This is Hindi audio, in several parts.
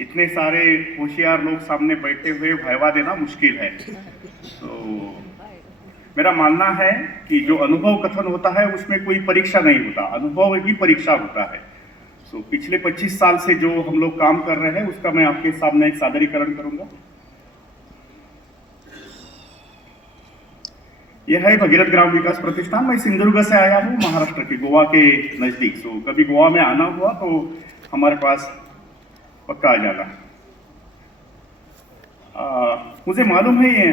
इतने सारे होशियार लोग सामने बैठे हुए वाइवा देना मुश्किल है। तो मेरा मानना है कि जो अनुभव कथन होता है उसमें कोई परीक्षा नहीं होता, अनुभव ही परीक्षा होता है। तो पिछले 25 साल से जो हम लोग काम कर रहे हैं उसका मैं आपके सामने एक सादरीकरण करूंगा। यह है भगीरथ ग्राम विकास प्रतिष्ठान। मैं सिंधुदुर्ग से आया हूँ, महाराष्ट्र के गोवा के नजदीक। सो कभी गोवा में आना हुआ तो हमारे पास पक्का आ जाना। मुझे मालूम है ये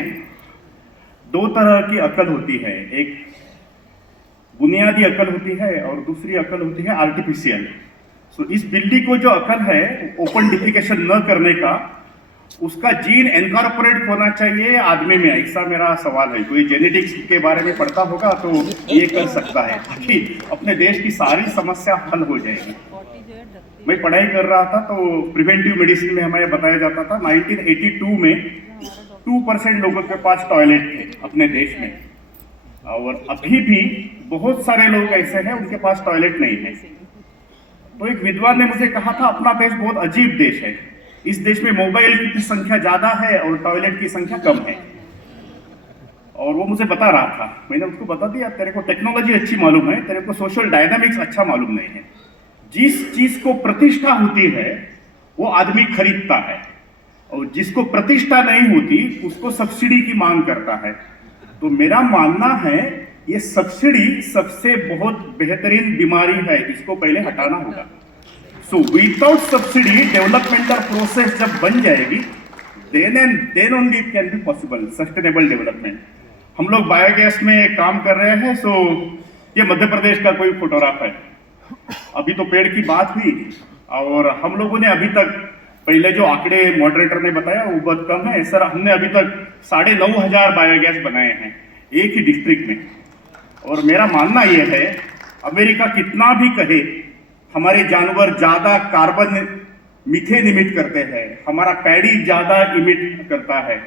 दो तरह की अकल होती है, एक बुनियादी अकल होती है और दूसरी अकल होती है आर्टिफिशियल। सो इस बिल्ली को जो अकल है ओपन डिफिकेशन न करने का, उसका जीन इनकॉर्पोरेट होना चाहिए आदमी में, ऐसा मेरा सवाल है। कोई जेनेटिक्स के बारे में पढ़ता होगा तो ये कर सकता है ताकि अपने देश की सारी समस्या हल हो जाएगी। मैं पढ़ाई कर रहा था तो प्रिवेंटिव मेडिसिन में हमें बताया जाता था 1982 में 2% लोगों के पास टॉयलेट थे अपने देश में, और अभी भी बहुत सारे लोग ऐसे हैं उनके पास टॉयलेट नहीं है। तो एक विद्वान ने मुझे कहा था अपना देश बहुत अजीब देश है, इस देश में मोबाइल की संख्या ज्यादा है और टॉयलेट की संख्या कम है। और वो मुझे बता रहा था, मैंने उसको बता दिया तेरे को टेक्नोलॉजी अच्छी मालूम है, तेरे को सोशल डायनामिक्स अच्छा मालूम नहीं है। जिस चीज को प्रतिष्ठा होती है वो आदमी खरीदता है, और जिसको प्रतिष्ठा नहीं होती उसको सब्सिडी की मांग करता है। तो मेरा मानना है ये सब्सिडी सबसे बहुत बेहतरीन बीमारी है, इसको पहले हटाना होगा। So without subsidy developmental process जब बन जाएगी then only it can be possible sustainable development. हम लोग बायोगैस में काम कर रहे हैं। सो ये मध्य प्रदेश का कोई फोटोग्राफ है। अभी तो पेड़ की बात हुई और हम लोगों ने अभी तक, पहले जो आंकड़े मॉडरेटर ने बताया वो बहुत कम है सर, हमने अभी तक 9,500 बायोगैस बनाए हैं एक ही डिस्ट्रिक्ट में। और मेरा मानना यह है अमेरिका कितना भी कहे हमारे जानवर ज्यादा कार्बन मीथेन इमिट करते हैं, हमारा पैडी ज्यादा इमिट करता है।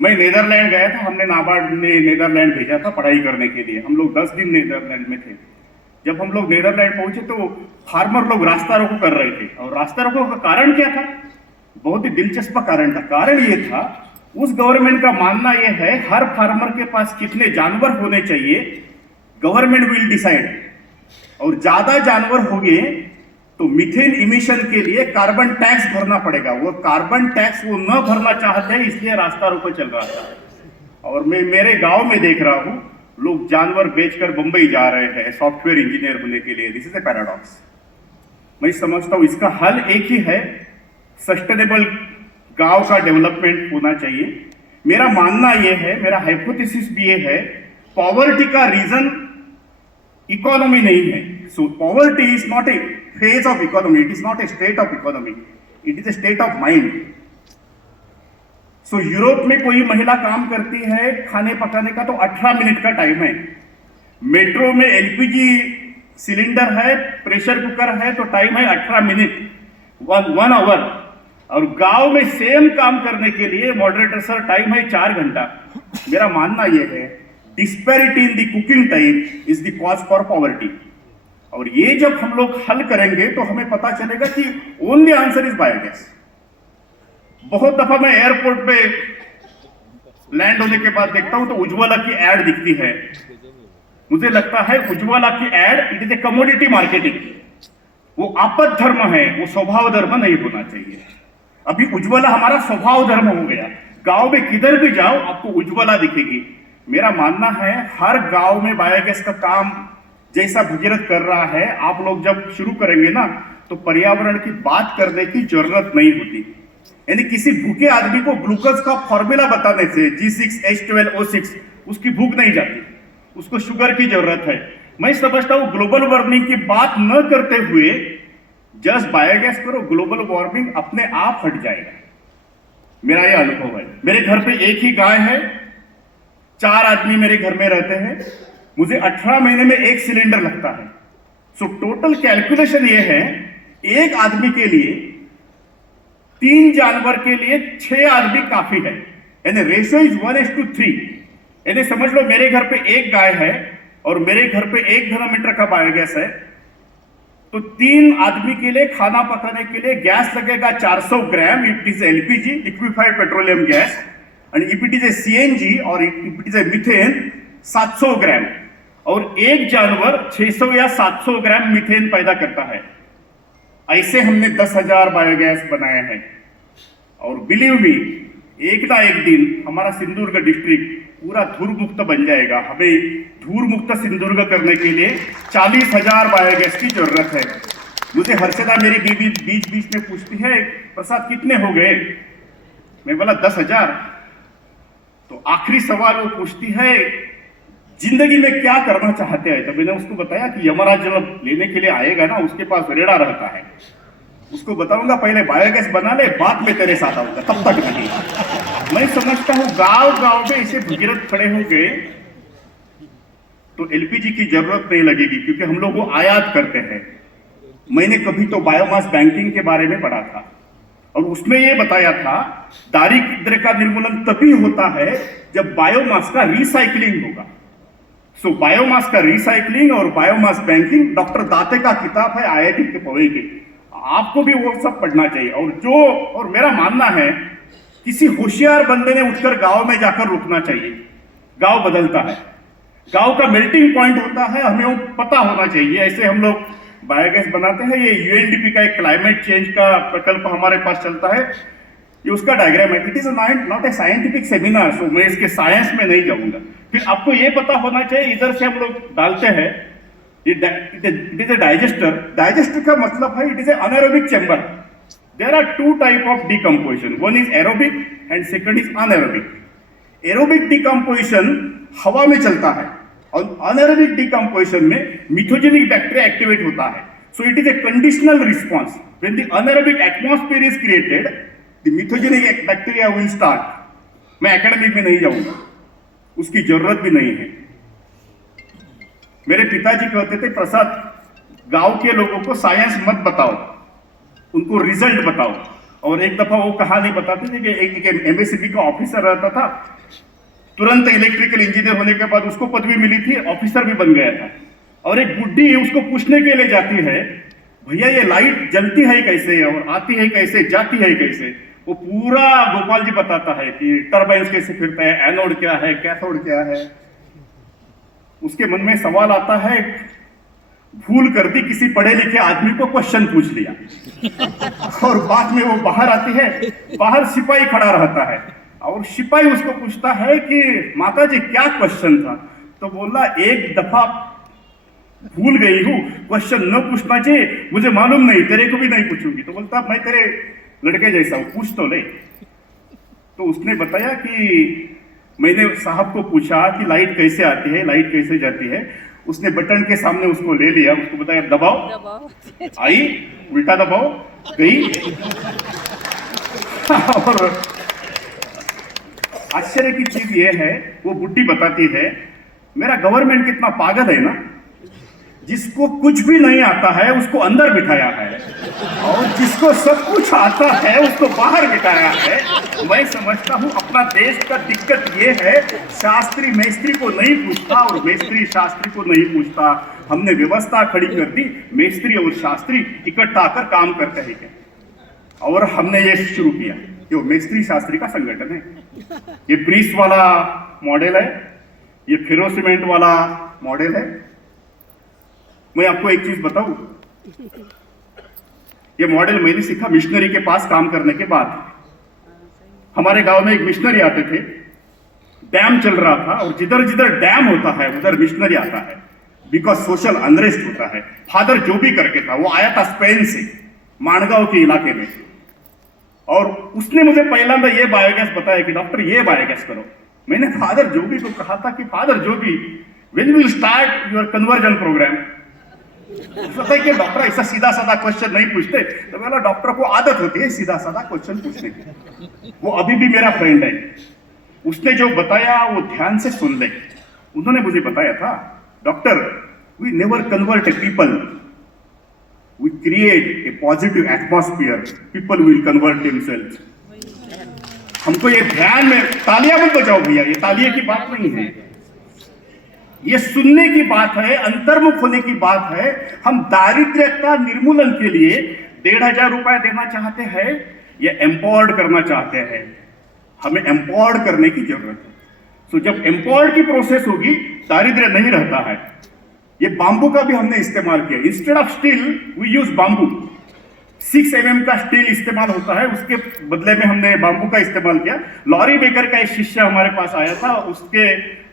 मैं नीदरलैंड गया था, हमने नाबार्ड ने नीदरलैंड भेजा था पढ़ाई करने के लिए। हम लोग 10 दिन नीदरलैंड में थे। जब हम लोग नीदरलैंड पहुंचे तो फार्मर लोग रास्ता रोको कर रहे थे, और रास्ता रोको का कारण क्या था? बहुत ही दिलचस्प कारण था। कारण ये था उस गवर्नमेंट का मानना यह है हर फार्मर के पास कितने जानवर होने चाहिए गवर्नमेंट विल डिसाइड, और ज्यादा जानवर हो गए तो मीथेन इमिशन के लिए कार्बन टैक्स भरना पड़ेगा। वो कार्बन टैक्स वो न भरना चाहते हैं, इसलिए रास्ता रोको चल रहा था। और मैं मेरे गांव में देख रहा हूं लोग जानवर बेचकर बंबई जा रहे हैं सॉफ्टवेयर इंजीनियर होने के लिए। This is a paradox. मैं समझता हूं इसका हल एक ही है, सस्टेनेबल गांव का डेवलपमेंट होना चाहिए। मेरा मानना यह है, मेरा हाइपोथेसिस भी ये है, पॉवर्टी का रीजन इकोनॉमी नहीं है। So poverty is not a phase of economy, it is not a state of economy, it is a state of mind. So Europe में कोई महिला काम करती है खाने पकाने का तो 18 मिनट का टाइम है। मेट्रो में एलपीजी सिलेंडर है, प्रेशर कुकर है तो टाइम है 18 मिनट, 1 आवर। और गांव में सेम काम करने के लिए मॉडरेटर सर टाइम है 4 घंटा। मेरा मानना यह है disparity in the cooking time is the cause for poverty. और ये जब हम लोग हल करेंगे तो हमें पता चलेगा कि ओनली आंसर इज बायोगैस। बहुत दफा मैं एयरपोर्ट पे लैंड होने के बाद देखता हूं तो उज्ज्वला की एड दिखती है। मुझे लगता है उज्ज्वला की ad it is a commodity marketing. वो आपद धर्म है, वो स्वभाव धर्म नहीं होना चाहिए। अभी उज्ज्वला हमारा स्वभाव धर्म हो गया। गांव में किधर भी जाओ आपको उज्ज्वला दिखेगी। मेरा मानना है हर गांव में बायोगैस का काम जैसा भगीरथ कर रहा है, आप लोग जब शुरू करेंगे ना तो पर्यावरण की बात करने की जरूरत नहीं होती। यानी किसी भूखे आदमी को ग्लूकोज का फॉर्मूला बताने से G6H12O6 उसकी भूख नहीं जाती, उसको शुगर की जरूरत है। मैं समझता हूं ग्लोबल वार्मिंग की बात न करते हुए जस्ट बायोगैस करो, ग्लोबल वार्मिंग अपने आप हट जाएगा। मेरा यह अनुभव है। मेरे घर पे एक ही गाय है, 4 आदमी मेरे घर में रहते हैं, मुझे 18 महीने में 1 सिलेंडर लगता है। सो टोटल कैलकुलेशन ये है एक आदमी के लिए 3 जानवर के लिए 6 आदमी काफी है। यानी रेशियो इज 1:3। यानी समझ लो मेरे घर पे 1 गाय है और मेरे घर पे 1 घन मीटर का बायोगैस है, तो 3 आदमी के लिए खाना पकाने के लिए गैस लगेगा 400 gram, it is LPG, liquefied petroleum gas, and if it is a CNG और if it is a methane 700 gram, और एक जानवर 600 या 700 ग्राम मीथेन पैदा करता है। ऐसे हमने 10,000 बायोगैस बनाए हैं। और बिलीव मी, एक ना एक दिन हमारा सिंधुदुर्ग डिस्ट्रिक्ट पूरा धूर मुक्त बन जाएगा। हमें धूर मुक्त सिंधुदुर्ग करने के लिए 40,000 बायोगैस की जरूरत है। मुझे हर्षदा मेरी बीवी बीच बीच में पूछती है, प्रसाद कितने हो गए? मैं बोला 10,000। तो आखिरी सवाल वो पूछती है, जिंदगी में क्या करना चाहते हैं? तो मैंने उसको बताया कि यमराज जब लेने के लिए आएगा ना, उसके पास रेड़ा रहता है, उसको बताऊंगा पहले बायोगैस बना ले, बाद में तेरे साथ आऊंगा, तब तक नहीं। मैं समझता हूं गांव गांव में ऐसे भगीरथ खड़े हो गए तो एलपीजी की जरूरत नहीं लगेगी, क्योंकि हम लोग वो आयात करते हैं। मैंने कभी तो बायोमास बैंकिंग के बारे में पढ़ा था, और उसमें ये बताया था दारिद्र्य का निर्मूलन तभी होता है जब बायोमास का रिसाइकलिंग होगा। सो बायोमास का रिसाइकलिंग और बायोमास बैंकिंग डॉक्टर दाते का किताब है, आईआईटी के पवे के, आपको भी वो सब पढ़ना चाहिए। और मेरा मानना है किसी होशियार बंदे ने उठकर गांव में जाकर रुकना चाहिए। गांव बदलता है, गांव का मेल्टिंग पॉइंट होता है, हमें वो पता होना चाहिए। ऐसे हम लोग बायोगैस बनाते हैं, ये यूएनडीपी का एक क्लाइमेट चेंज का प्रकल्प हमारे पास चलता है, ये उसका डायग्राम है। It is not a scientific seminar, so मैं इसके साइंस में नहीं जाऊंगा। फिर आपको ये पता होना चाहिए, इधर से हम लोग डालते हैं, it is a digester. Digester का मतलब है it is a anaerobic chamber. There are 2 type of decomposition, one is aerobic and second is anaerobic. Aerobic decomposition हवा में चलता है, और अनएरोबिक डिकम्पोजिशन में मिथोजेनिक बैक्टीरिया एक्टिवेट होता है। So it is a conditional response. When the anaerobic atmosphere is created, the methanogenic bacteria will start. मैं एकेडमिक में नहीं जाऊंगा, उसकी जरूरत भी नहीं है। मेरे पिताजी कहते थे, प्रसाद गांव के लोगों को साइंस मत बताओ, उनको रिजल्ट बताओ। और एक दफा वो कहानी बताते थे कि एक एमएससीबी का ऑफिसर रहता था, तुरंत इलेक्ट्रिकल इंजीनियर होने के बाद उसको पदवी मिली थी, ऑफिसर भी बन गया था। और एक बुड्ढी उसको पूछने के लिए जाती है, भैया ये लाइट जलती है कैसे और आती है कैसे, जाती है कैसे? वो पूरा गोपाल जी बताता है कि टर्बाइंस कैसे फिरता है, एनोड क्या है, कैथोड क्या है। उसके मन में सवाल आता है, भूल कर दी किसी पढ़े लिखे आदमी को क्वेश्चन पूछ लिया। और बाद में वो बाहर आती है, बाहर सिपाही खड़ा रहता है, और सिपाही उसको पूछता है कि माता जी क्या क्वेश्चन था? तो बोला, एक दफा भूल गई हूं, क्वेश्चन न पूछना चाहिए, मुझे मालूम नहीं, तेरे को भी नहीं पूछूंगी। तो बोलता, मैं तेरे लड़के जैसा हूं, पूछ तो ले। तो उसने बताया कि मैंने साहब को पूछा कि लाइट कैसे आती है, लाइट कैसे जाती है। उसने बटन के सामने उसको ले लिया, उसको बताया दबाओ, आई, उल्टा दबाओ, गई। और आश्चर्य की चीज ये है, वो बुड्ढी बताती है, मेरा गवर्नमेंट कितना पागल है ना, जिसको कुछ भी नहीं आता है उसको अंदर बिठाया है, और जिसको सब कुछ आता है उसको बाहर बिठाया है। मैं समझता हूं अपना देश का दिक्कत ये है, शास्त्री मेस्त्री को नहीं पूछता और मेस्त्री शास्त्री को नहीं पूछता। हमने व्यवस्था खड़ी कर दी, मेस्त्री और शास्त्री इकट्ठा आकर काम करते हैं क्या? और हमने ये शुरू किया, ये मेस्त्री शास्त्री का संगठन है। ये ब्रीस वाला मॉडल है, ये फेरो सीमेंट वाला मॉडल है। मैं आपको एक चीज बताऊं, ये मॉडल मैंने सीखा मिशनरी के पास काम करने के बाद। हमारे गांव में एक मिशनरी आते थे, डैम चल रहा था, और जिधर जिधर डैम होता है उधर मिशनरी आता है, बिकॉज सोशल अनरेस्ट होता है। फादर जो भी करके था, वो आया था स्पेन से, माणगांव के इलाके में, और उसने मुझे पहला ये बायोगैस बताया कि डॉक्टर ये बायोगैस करो। मैंने फादर जो भी को कहा था कि फादर जो भी, when will start your conversion program? सोचा कि डॉक्टर ऐसा सीधा साधा क्वेश्चन नहीं पूछते। तो बोला, डॉक्टर को आदत होती है सीधा साधा क्वेश्चन पूछने की। वो अभी भी मेरा फ्रेंड है, उसने जो बताया वो ध्यान से सुन ले। उन्होंने मुझे बताया था, doctor we never convert a people, we create a positive atmosphere, people will convert himself. हमको ये ध्यान में, तालियां मत बजाओ भैया, ये तालियां की बात नहीं है। ये सुनने की बात है, अंतर्मुख होने की बात है। हम दारिद्र्य का निर्मूलन के लिए 1,500 रुपए देना चाहते हैं या एम्पावर्ड करना चाहते हैं? हमें एम्पावर्ड करने की जरूरत है। तो जब एम्पावर्ड की प्रोसेस होगी, दारिद्र्य नहीं रहता है। ये बांबू का भी हमने इस्तेमाल किया। Instead of steel we use bamboo. 6 mm का स्टील इस्तेमाल होता है, उसके बदले में हमने बांबू का इस्तेमाल किया। लॉरी बेकर का एक शिष्य हमारे पास आया था, उसके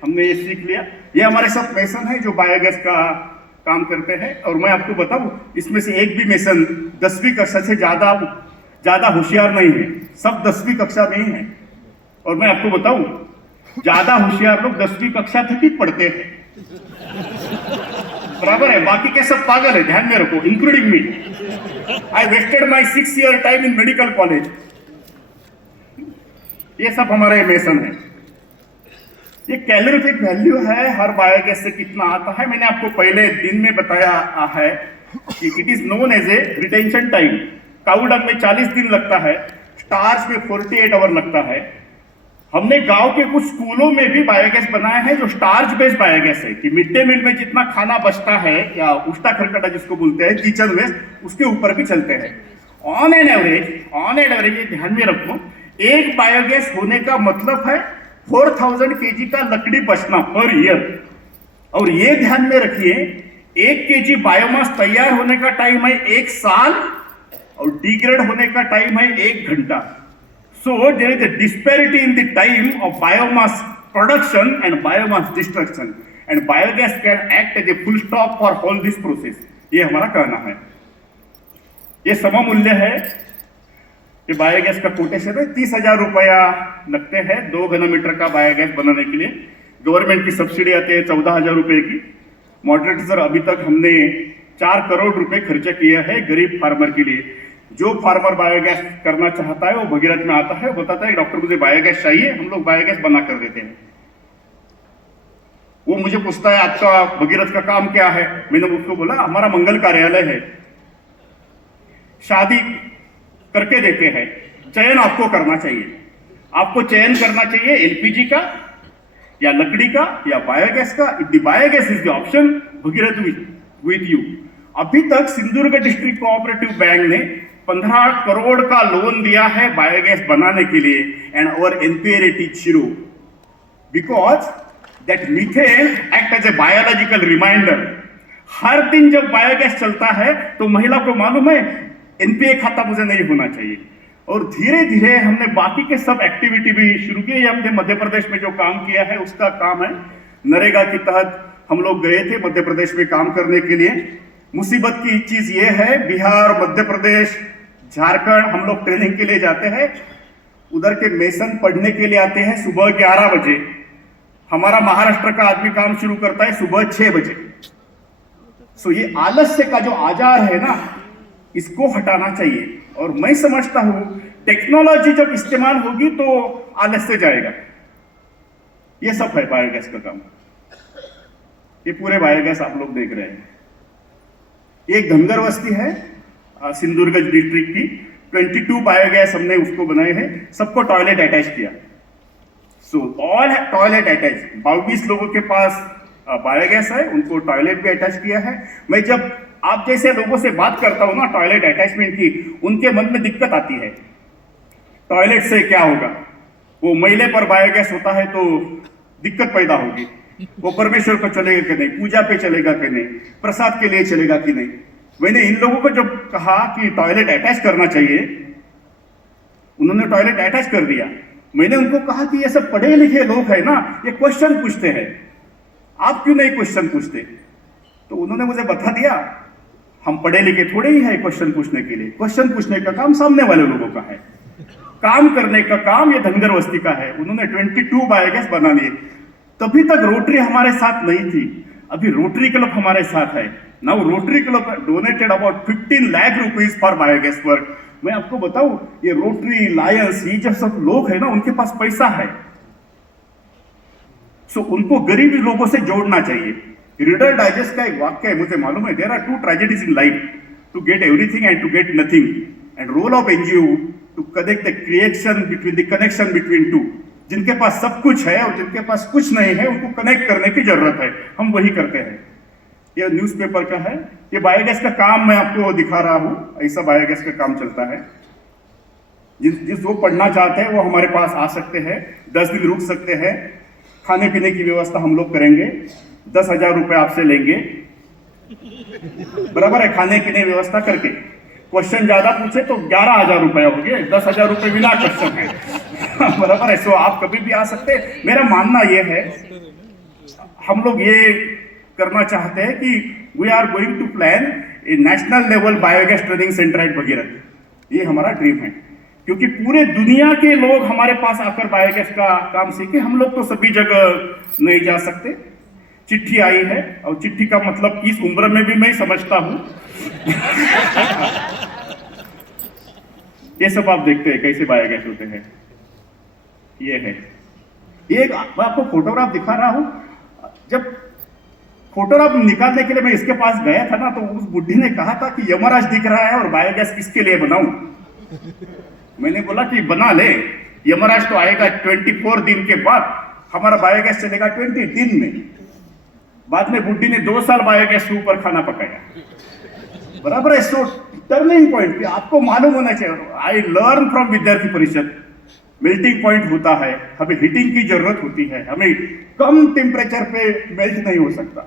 हमने ये सीख लिया। ये हमारे सब मेसन है जो बायोगैस का काम करते हैं। और मैं आपको बताऊं, इसमें से एक भी मेसन 10वीं कक्षा से ज्यादा होशियार नहीं है। सब 10वीं कक्षा नहीं है। और मैं आपको बताऊं, ज्यादा होशियार लोग 10वीं कक्षा तक ही पढ़ते हैं, बराबर है। बाकी के सब पागल है, ध्यान में रखो, including me. I wasted my 6 year time in medical college. ये सब हमारे मेसन है। ये कैलोरीफिक वैल्यू है हर बायोगैस से कितना आता है, मैंने आपको पहले दिन में बताया है कि it is known as a retention time. Cow dung में 40 दिन लगता है, स्टार्च में 48 आवर लगता है। हमने गांव के कुछ स्कूलों में भी बायोगैस बनाया है जो स्टार्च बेस्ड बायोगैस है, कि मिड डे मील में जितना खाना बचता है या उष्टा खरकटा जिसको बोलते हैं, किचन वेस्ट, उसके ऊपर भी चलते हैं। ऑन एन एवरेज ये ध्यान में रखो, एक बायोगैस होने का मतलब है 4000 kg का लकड़ी बचना पर ईयर। और ये ध्यान में रखिए, 1 kg बायोमास तैयार होने का टाइम है 1 साल और डिग्रेड होने का टाइम है 1 घंटा। So there is a disparity in the time of biomass production and biomass destruction, and biogas can act as a full stop for all this process. ये हमारा कहना है। ये सममूल्य है। ये बायोगैस का कोटेशन है, 30,000 रुपया लगते हैं 2 घनमीटर का बायोगैस बनाने के लिए। गवर्नमेंट की सब्सिडी आती है 14,000 रुपए की। मॉडरेटर सर, अभी तक हमने 4 करोड़ रुपए खर्चा किया है गरीब फार्मर के लिए। जो फार्मर बायोगैस करना चाहता है वो भगीरथ में आता है, बताता है डॉक्टर मुझे बायोगैस चाहिए, हम लोग बायोगैस बना कर देते हैं। वो मुझे पूछता है आपका भगीरथ का काम क्या है? मैंने उसको बोला हमारा मंगल कार्यालय है, शादी करके देते हैं, चयन आपको करना चाहिए। आपको चयन करना चाहिए एलपीजी का या लकड़ी का या बायोगैस का। If the biogas is the option, Bhagirath with you. अभी तक सिंधुदुर्ग डिस्ट्रिक्ट कोऑपरेटिव बैंक ने 15 करोड़ का लोन दिया है बायोगैस बनाने के लिए, and our NPA rate is 0 because that methane act as a biological reminder. हर दिन जब बायोगैस चलता है तो महिला को मालूम है एनपीए खाता मुझे नहीं होना चाहिए। और धीरे धीरे हमने बाकी के सब एक्टिविटी भी शुरू की। हमने मध्य प्रदेश में जो काम किया है उसका काम है, नरेगा के तहत हम लोग गए थे मध्य प्रदेश में काम करने के लिए। मुसीबत की चीज ये है, बिहार, मध्य प्रदेश, झारखंड हम लोग ट्रेनिंग के लिए जाते हैं। उधर के मेसन पढ़ने के लिए आते हैं सुबह 11 बजे। हमारा महाराष्ट्र का आदमी काम शुरू करता है सुबह 6 बजे। सो ये आलस्य का जो आजार है ना, इसको हटाना चाहिए। और मैं समझता हूं टेक्नोलॉजी जब इस्तेमाल होगी तो आलस्य जाएगा। ये सब है बायोगैस का काम। ये पूरे बायोगैस आप लोग देख रहे हैं। एक धनगर बस्ती है सिंधुदुर्ग डिस्ट्रिक्ट की, 22 बायोगैस हमने उसको बनाए हैं, सबको टॉयलेट अटैच किया। So all toilet attach. 22 लोगों के पास बायोगैस है, उनको टॉयलेट भी अटैच किया है। मैं जब आप जैसे लोगों से बात करता हूं ना टॉयलेट अटैचमेंट की, उनके मन में दिक्कत आती है, टॉयलेट से क्या होगा, वो मैले पर बायोगैस होता है तो दिक्कत पैदा होगी, वो परमेश्वर को चलेगा कि नहीं, पूजा पे चलेगा कि नहीं, प्रसाद के लिए चलेगा कि नहीं। मैंने इन लोगों को जब कहा कि टॉयलेट अटैच करना चाहिए, उन्होंने टॉयलेट अटैच कर दिया। मैंने उनको कहा कि ये सब पढ़े लिखे लोग हैं ना, ये क्वेश्चन पूछते हैं, आप क्यों नहीं क्वेश्चन पूछते? तो उन्होंने मुझे बता दिया हम पढ़े लिखे थोड़े ही है क्वेश्चन पूछने के लिए, क्वेश्चन पूछने का काम सामने वाले लोगों का है, काम करने का काम ये धनगर बस्ती का है। उन्होंने 22 बायोगैस बना लिए। तभी तक रोटरी हमारे साथ नहीं थी, अभी रोटरी क्लब हमारे साथ है। Now rotary club donated about 15 lakh rupees for biogas work. मैं आपको बताऊं, ये रोटरी, लायंस, ये जो सब लोग है ना, उनके पास पैसा है। सो उनको गरीब लोगों से जोड़ना चाहिए। रीडर डाइजेस्ट का एक वाक्य है, मुझे मालूम है, there are 2 tragedies in life, to get everything and to get nothing, and role of NGO to connect the creation between the connection between 2। जिनके पास सब कुछ है और जिनके पास कुछ नहीं है उनको कनेक्ट करने की जरूरत है, हम वही करते हैं। ये न्यूज़पेपर का है, ये बायोगैस का काम मैं आपको दिखा रहा हूं, ऐसा बायोगैस का काम चलता है। जिस वो पढ़ना चाहते हैं वो हमारे पास आ सकते हैं, 10 दिन रुक सकते हैं, खाने पीने की व्यवस्था हम लोग करेंगे, 10,000 रुपए आपसे लेंगे, बराबर है, खाने पीने की व्यवस्था करके। क्वेश्चन ज्यादा पूछे तो 11,000 रुपए हो गए, 10,000 रुपए बिना क्वेश्चन है। बराबर है। सो आप कभी भी आ सकते हैं। मेरा मानना यह है, हम लोग ये करना चाहते हैं कि we are going to plan a national level biogas training centre at Bhagirath. ये हमारा ड्रीम है, क्योंकि पूरे दुनिया के लोग हमारे पास आकर बायोगैस का काम सीखे। हम लोग तो सभी जगह नहीं जा सकते। चिट्ठी आई है, और चिट्ठी का मतलब इस उम्र में भी मैं समझता हूं। ये सब आप देखते हैं कैसे बायोगैस होते हैं। ये है, ये मैं आपको फोटोग्राफ दिखा रहा हूं। जब फोटोग्राफ निकालने के लिए मैं इसके पास गया था ना, तो उस बुढ़ी ने कहा था कि यमराज दिख रहा है और बायोगैस किसके लिए बनाऊं। मैंने बोला कि बना ले, यमराज तो आएगा 24 दिन के बाद, हमारा बायोगैस चलेगा 20 दिन में। बाद में बुढ़ी ने 2 साल बायोगैस के ऊपर खाना पकाया। बराबर है। सो टर्निंग पॉइंट आपको मालूम होना चाहिए। आई लर्न फ्रॉम विद्यार्थी परिषद, मेल्टिंग पॉइंट होता है, हमें हीटिंग की जरूरत होती है, हमें कम टेम्परेचर पे मेल्ट नहीं हो सकता।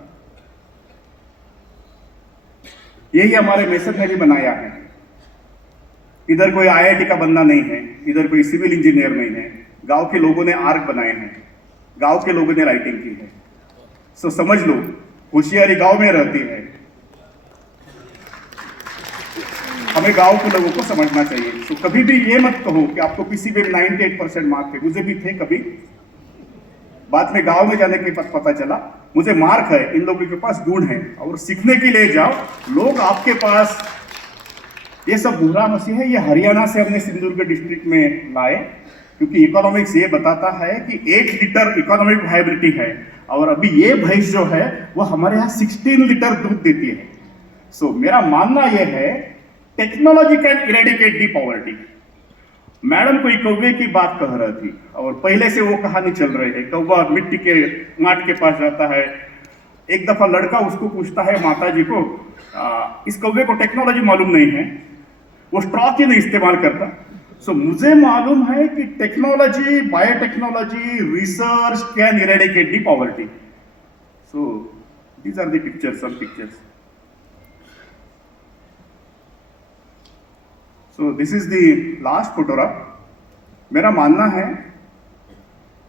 यही हमारे मेसन ने भी बनाया है। इधर कोई आईआईटी का बंदा नहीं है, इधर कोई सिविल इंजीनियर नहीं है, गांव के लोगों ने आर्क बनाए हैं, गांव के लोगों ने राइटिंग की है। सो समझ लो, होशियारी गांव में रहती है। हमें गांव के लोगों को समझना चाहिए। सो कभी भी ये मत कहो कि आपको किसी भी 98% मार्क थे, मुझे भी थे कभी। बाद में गांव में जाने के बाद पता चला मुझे मार्क है, इन लोगों के पास गुण है, और सीखने के लिए जाओ। लोग आपके पास, ये सब बुरा मसीह है। ये हरियाणा से हमने सिंधुदुर्ग डिस्ट्रिक्ट में लाए, क्योंकि इकोनॉमिक्स ये बताता है कि 8 लीटर इकोनॉमिक वायबिलिटी है, और अभी ये भैंस जो है वो हमारे यहाँ 16 लीटर दूध देती है। सो मेरा मानना यह है, technology can eradicate the poverty. Madam कोई कौवे की बात कह रही थी, और पहले से वो कहानी चल रही है। कौवा मिट्टी के माट के पास जाता है, एक दफा लड़का उसको पूछता है माता जी को, इस कौवे को टेक्नोलॉजी मालूम नहीं है, वो स्ट्रॉ क्यों नहीं इस्तेमाल करता। सो मुझे मालूम है कि technology, biotechnology, research can eradicate the poverty. So these are the pictures, some pictures. So this is the last photograph. मेरा मानना है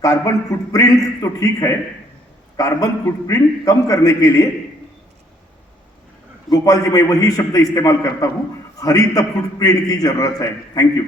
कार्बन फुटप्रिंट तो ठीक है, कार्बन फुटप्रिंट कम करने के लिए, गोपाल जी मैं वही शब्द इस्तेमाल करता हूं, हरित फुटप्रिंट की जरूरत है। Thank you.